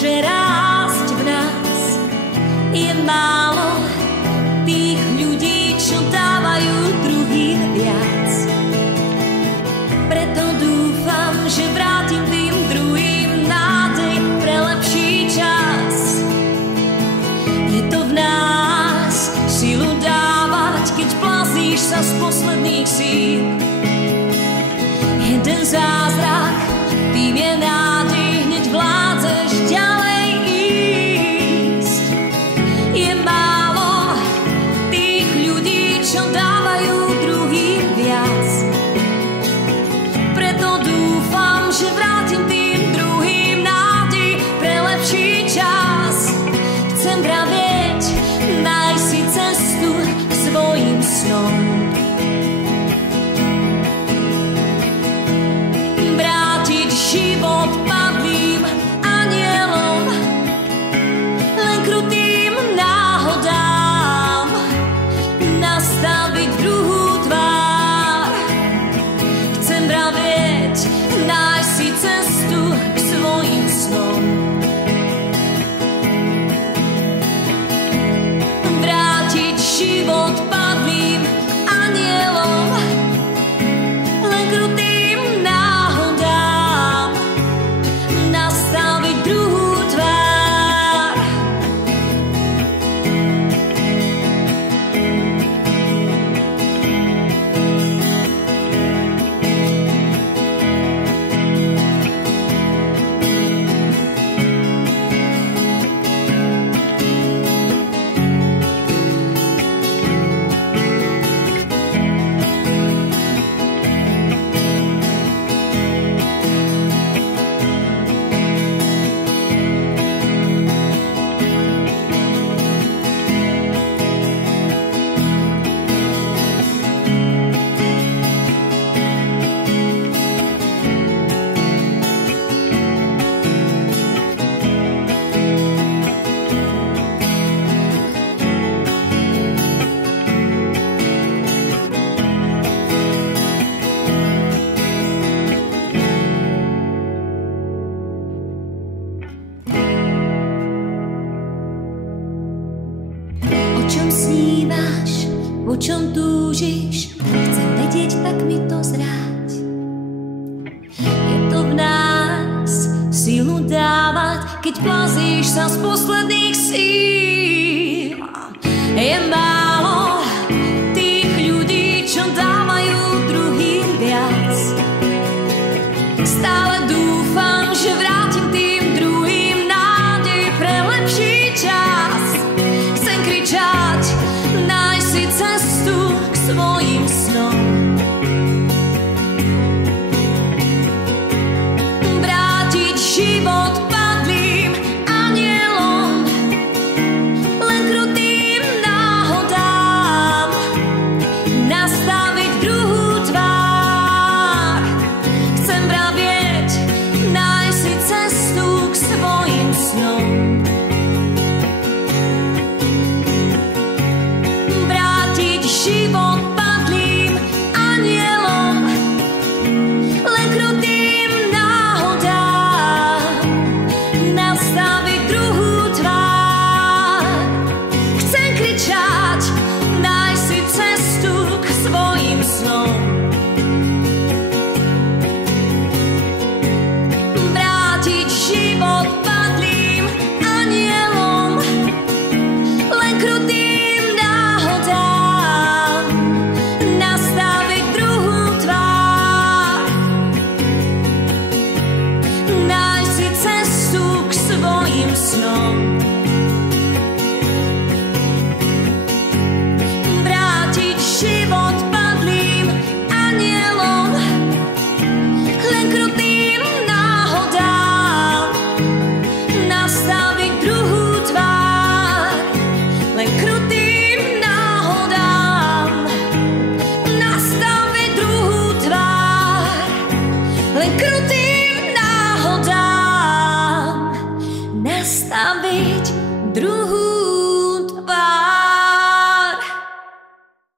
môže rásť v nás. Je málo tých ľudí, čo dávajú druhým viac. Preto dúfam, že vrátim tým druhým nádej pre lepší čas. Je to v nás silu dávať, keď plazíš sa z posledných síl. Jeden zázrak, tým je nádej, hneď vládzeš ďalej ísť. Je málo tých ľudí, čo dávajú druhým viac. Preto dúfam, že vrátim tým druhým nádej pre lepší čas. Chcem vravieť, nájsť si cestu k svojim snom. Vrátiť život padlým anielom, len krutým náhodám, nastaviť druhú tvár. Chcem vravieť, nájsť si cestu k svojim snom. Vrátiť život padlým anielom, len krutým náhodám, nastaviť druhú tvár. O čom snívaš, o čom túžiš, chcem vedieť, tak mi to zráť. Je to v nás silu dávať, keď plazíš sa z posledných síl. Je málo tých ľudí, čo dávajú druhým viac. Stále dúfam, že vrátim tým druhým nádej pre lepší čas. Chcem kričať, nájsť si cestu k svojim snom. Vrátiť život padlým anielom, len krutým náhodám, nastaviť druhú tvár. Chcem vravieť, nájsť si cestu k svojim snom. Vrátiť život padlým anielom, len krutým náhodám, nastaviť druhú tvár. Chcem kričať, nájsť si cestu k svojim snom. Vrátiť život padlým anielom, len krutým náhodám, nastaviť druhú tvár. Nájsť si cestu k svojim snom. Vrátiť život padlým anielom, len krutým náhodám, nastaviť druhú tvár. Len krutým náhodám, nastaviť druhú tvár. Len krutým náhodám, nastaviť druhú